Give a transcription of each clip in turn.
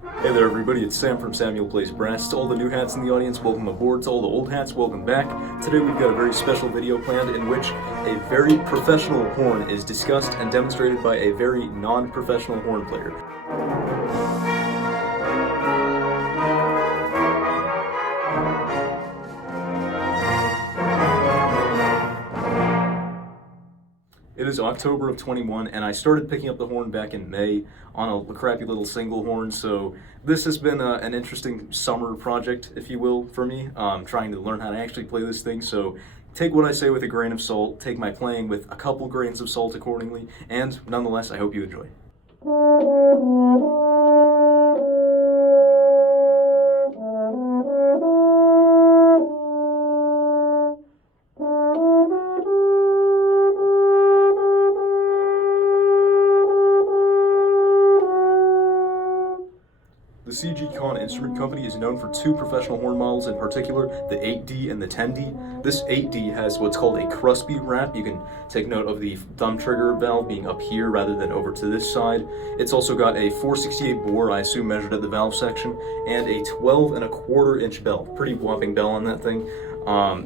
Hey there everybody, it's Sam from Samuel Plays Brass. To all the new hats in the audience, welcome aboard. To all the old hats, welcome back. Today we've got a very special video planned in which a very professional horn is discussed and demonstrated by a very non-professional horn player. It is October of 21, and I started picking up the horn back in May on a crappy little single horn, so this has been an interesting summer project, if you will, for me, trying to learn how to actually play this thing, so take what I say with a grain of salt, take my playing with a couple grains of salt accordingly, and nonetheless, I hope you enjoy. The CG Conn Instrument Company is known for two professional horn models in particular, the 8D and the 10D. This 8D has what's called a crossbeat wrap. You can take note of the thumb trigger valve being up here rather than over to this side. It's also got a 468 bore, I assume measured at the valve section, and a 12.25-inch bell. Pretty whopping bell on that thing.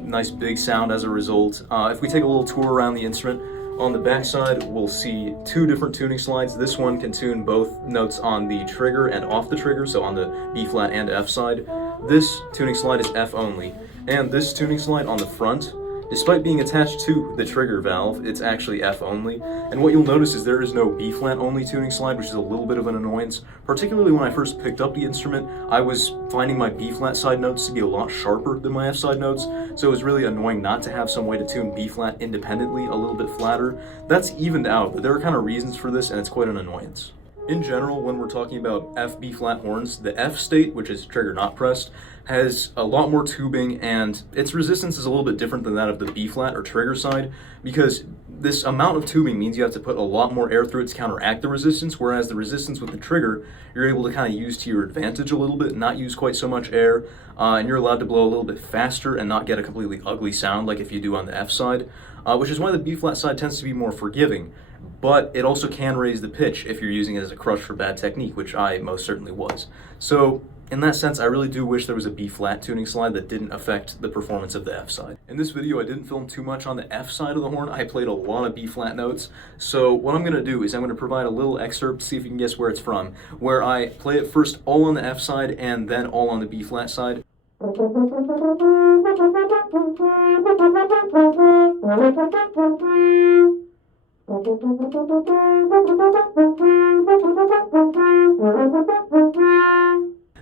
Nice big sound as a result. If we take a little tour around the instrument, on the back side, we'll see two different tuning slides. This one can tune both notes on the trigger and off the trigger, so on the B flat and F side. This tuning slide is F only, and this tuning slide on the front, despite being attached to the trigger valve, it's actually F only. And what you'll notice is there is no B flat only tuning slide, which is a little bit of an annoyance. Particularly when I first picked up the instrument, I was finding my B flat side notes to be a lot sharper than my F side notes, so it was really annoying not to have some way to tune B flat independently a little bit flatter. That's evened out, but there are kind of reasons for this, and it's quite an annoyance. In general, when we're talking about F B flat horns, the F state, which is trigger not pressed, has a lot more tubing, and its resistance is a little bit different than that of the B flat or trigger side, because this amount of tubing means you have to put a lot more air through it to counteract the resistance, whereas the resistance with the trigger, you're able to kind of use to your advantage a little bit, not use quite so much air, and you're allowed to blow a little bit faster and not get a completely ugly sound like if you do on the F side, which is why the B flat side tends to be more forgiving. But it also can raise the pitch if you're using it as a crutch for bad technique, which I most certainly was. So in that sense, I really do wish there was a B flat tuning slide that didn't affect the performance of the F side. In this video, I didn't film too much on the F side of the horn. I played a lot of B flat notes. So what I'm going to do is I'm going to provide a little excerpt, see if you can guess where it's from, where I play it first all on the F side and then all on the B flat side.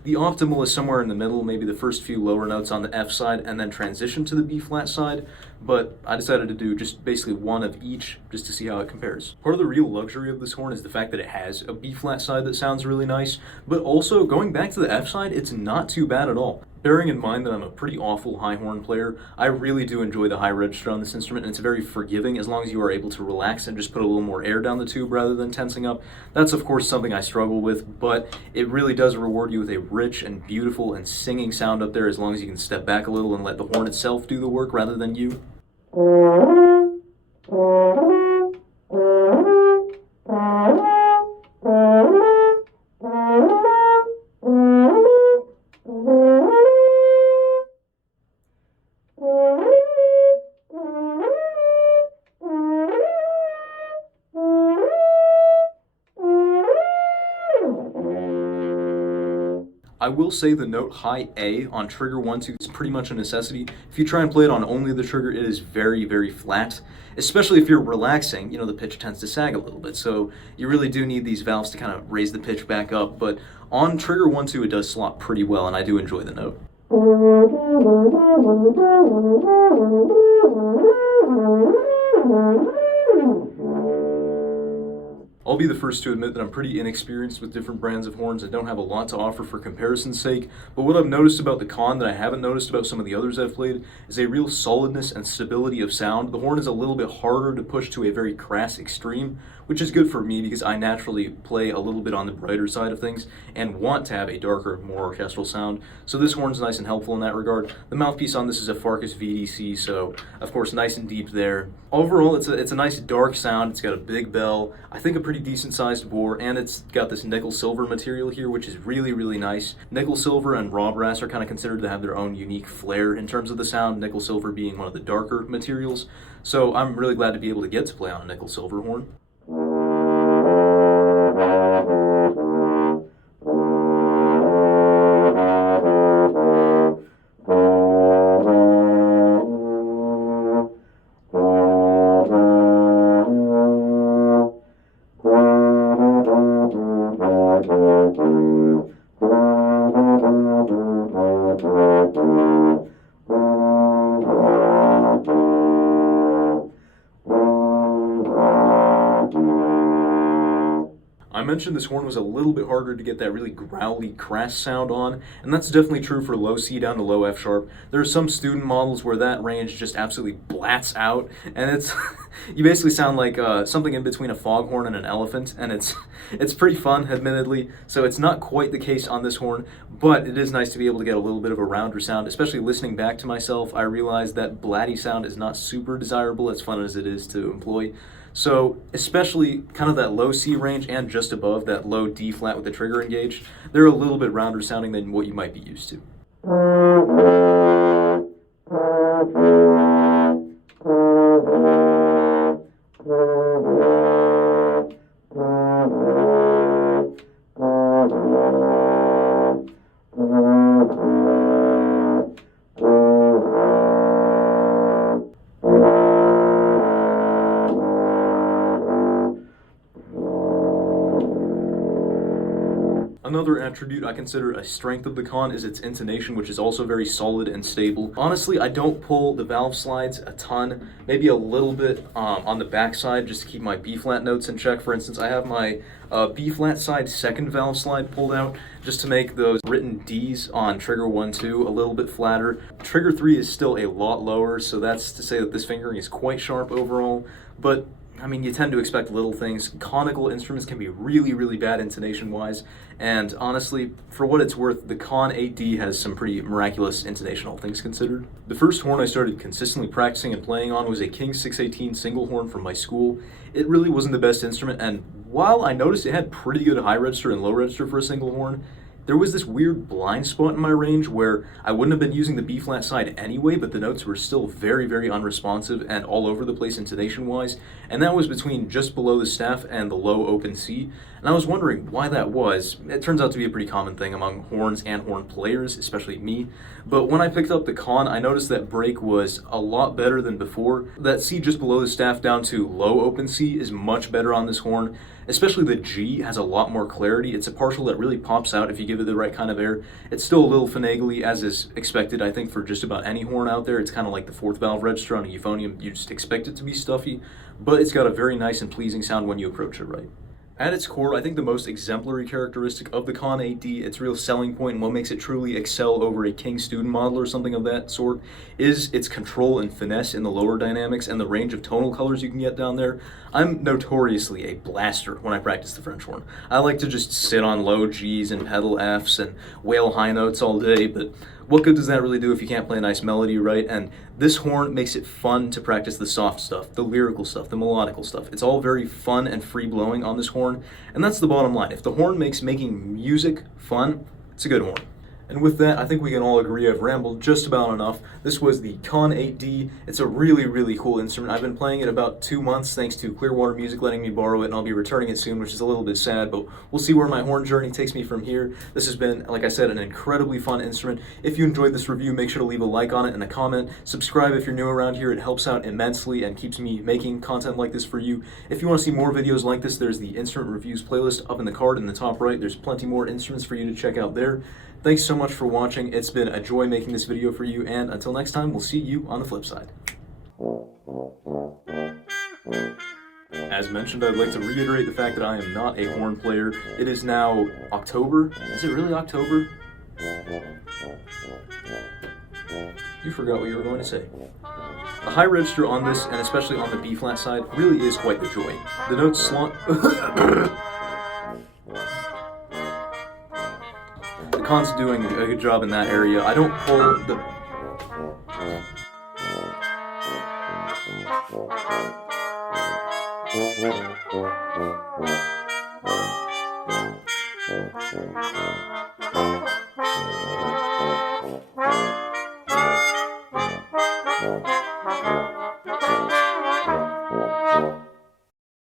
The optimal is somewhere in the middle, maybe the first few lower notes on the F side and then transition to the B flat side, but I decided to do just basically one of each just to see how it compares. Part of the real luxury of this horn is the fact that it has a B flat side that sounds really nice, but also going back to the F side, it's not too bad at all. Bearing in mind that I'm a pretty awful high horn player, I really do enjoy the high register on this instrument, and it's very forgiving as long as you are able to relax and just put a little more air down the tube rather than tensing up. That's of course something I struggle with, but it really does reward you with a rich and beautiful and singing sound up there as long as you can step back a little and let the horn itself do the work rather than you. I will say the note high A on trigger 1-2 is pretty much a necessity. If you try and play it on only the trigger, it is very, very flat. Especially if you're relaxing, the pitch tends to sag a little bit. So you really do need these valves to kind of raise the pitch back up. But on trigger 1-2, it does slot pretty well, and I do enjoy the note. I'll be the first to admit that I'm pretty inexperienced with different brands of horns and don't have a lot to offer for comparison's sake, but what I've noticed about the Conn that I haven't noticed about some of the others I've played is a real solidness and stability of sound. The horn is a little bit harder to push to a very crass extreme, which is good for me because I naturally play a little bit on the brighter side of things and want to have a darker, more orchestral sound, so this horn's nice and helpful in that regard. The mouthpiece on this is a Farkas VDC, so of course nice and deep there. Overall, it's a nice dark sound. It's got a big bell, I think a pretty pretty decent sized bore, and it's got this nickel silver material here, which is really, really nice. Nickel silver and raw brass are kind of considered to have their own unique flair in terms of the sound, nickel silver being one of the darker materials. So I'm really glad to be able to get to play on a nickel silver horn. I mentioned this horn was a little bit harder to get that really growly, crass sound on, and that's definitely true for low C down to low F sharp. There are some student models where that range just absolutely blats out, and it's you basically sound like something in between a foghorn and an elephant, and it's pretty fun, admittedly. So it's not quite the case on this horn, but it is nice to be able to get a little bit of a rounder sound. Especially listening back to myself, I realized that blatty sound is not super desirable, as fun as it is to employ. So especially kind of that low C range and just above that low D flat with the trigger engaged, they're a little bit rounder sounding than what you might be used to. Another attribute I consider a strength of the Conn is its intonation, which is also very solid and stable. Honestly, I don't pull the valve slides a ton, maybe a little bit on the back side just to keep my B-flat notes in check. For instance, I have my B-flat side second valve slide pulled out just to make those written Ds on trigger 1, 2 a little bit flatter. Trigger 3 is still a lot lower, so that's to say that this fingering is quite sharp overall, but I mean, you tend to expect little things. Conical instruments can be really, really bad intonation-wise, and honestly, for what it's worth, the Conn 8D has some pretty miraculous intonation, all things considered. The first horn I started consistently practicing and playing on was a King 618 single horn from my school. It really wasn't the best instrument, and while I noticed it had pretty good high register and low register for a single horn, there was this weird blind spot in my range where I wouldn't have been using the B-flat side anyway, but the notes were still very, very unresponsive and all over the place intonation-wise, and that was between just below the staff and the low open C, and I was wondering why that was. It turns out to be a pretty common thing among horns and horn players, especially me, but when I picked up the Conn, I noticed that break was a lot better than before. That C just below the staff down to low open C is much better on this horn. Especially the G has a lot more clarity. It's a partial that really pops out if you give it the right kind of air. It's still a little finagly, as is expected, I think, for just about any horn out there. It's kind of like the fourth valve register on a euphonium. You just expect it to be stuffy, but it's got a very nice and pleasing sound when you approach it right. At its core, I think the most exemplary characteristic of the Conn 8D, its real selling point and what makes it truly excel over a King student model or something of that sort, is its control and finesse in the lower dynamics and the range of tonal colors you can get down there. I'm notoriously a blaster when I practice the French horn. I like to just sit on low Gs and pedal Fs and wail high notes all day, but what good does that really do if you can't play a nice melody, right? And this horn makes it fun to practice the soft stuff, the lyrical stuff, the melodical stuff. It's all very fun and free-blowing on this horn, and that's the bottom line. If the horn makes making music fun, it's a good horn. And with that, I think we can all agree I've rambled just about enough. This was the Conn 8D. It's a really, really cool instrument. I've been playing it about 2 months thanks to Clearwater Music letting me borrow it, and I'll be returning it soon, which is a little bit sad, but we'll see where my horn journey takes me from here. This has been, like I said, an incredibly fun instrument. If you enjoyed this review, make sure to leave a like on it and a comment. Subscribe if you're new around here. It helps out immensely and keeps me making content like this for you. If you want to see more videos like this, there's the instrument reviews playlist up in the card in the top right. There's plenty more instruments for you to check out there. Thanks so much for watching. It's been a joy making this video for you, and until next time, we'll see you on the flip side. As mentioned, I'd like to reiterate the fact that I am not a horn player. It is now October. Is it really October? You forgot what you were going to say. The high register on this, and especially on the B-flat side, really is quite the joy. The notes slot... The Conn's doing a good job in that area. I don't pull the...